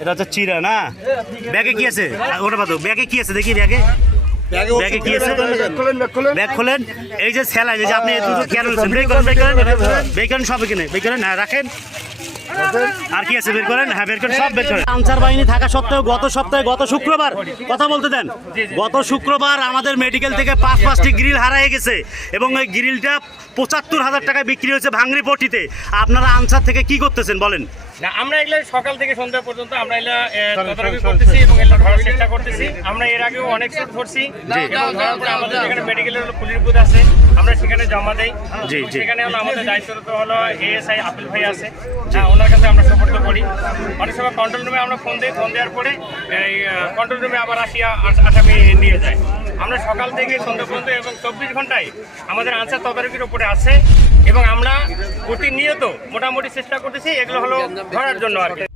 এটা হচ্ছে চিরা না? ব্যাগে কি আছে? ওটা বাদ ব্যাগে কি আছে? দেখি ব্যাগে। ব্যাগে কি আছে? ব্যাগ খোলেন এই যে স্যালাই যে আপনি দুটো কেন বেকন করেন সব এখানে। বের না হ্যাঁ রাখেন। আর কি আছে বের করেন? হ্যাঁ বের করেন সব বের করেন। আনসার বাহিনী থাকা সত্ত্বেও গত সপ্তাহে গত শুক্রবার কথা বলতে দেন গত শুক্রবার আমাদের মেডিকেল থেকে পাঁচ পাঁচটি গ্রিল হারিয়ে গেছে এবং এই গ্রিলটা পঁচাত্তর হাজার টাকায় বিক্রি হয়েছে ভাঙড়ি পট্টিতে। আপনারা আনসার থেকে কি করতেছেন বলেন? না আমরা এগুলো সকাল থেকে সন্ধ্যা পর্যন্ত আমরা এগুলো তদারকি করতেছি এবং এগুলো ধরার চেষ্টা করতেছি। আমরা এর আগেও অনেক সুদ ধরছি। এবং ধরার পরে আমাদের যেখানে মেডিকেলের হলো পুলিশ বুথ আছে। আমরা সেখানে জমা দেই। জি, এবং জি। সেখানে হলো আমাদের দায়িত্বরত হলো এএসআই আপিল ভাই আছে। হ্যাঁ ওনার কাছে আমরা সুপর্দ করি। অনেক সময় কন্ট্রোল রুমে আমরা ফোন দিই ফোন দেওয়ার পরে এই কন্ট্রোল রুমে আবার আসিয়া আসামি নিয়ে যায়। আমরা সকাল থেকে সন্ধ্যা পর্যন্ত এবং চব্বিশ ঘন্টায় আমাদের আনসার তদারকির উপরে আছে। এবং আমরা প্রতিনিয়ত মোটামুটি চেষ্টা করতেছি এগুলো হলো ধরার জন্য আর কি।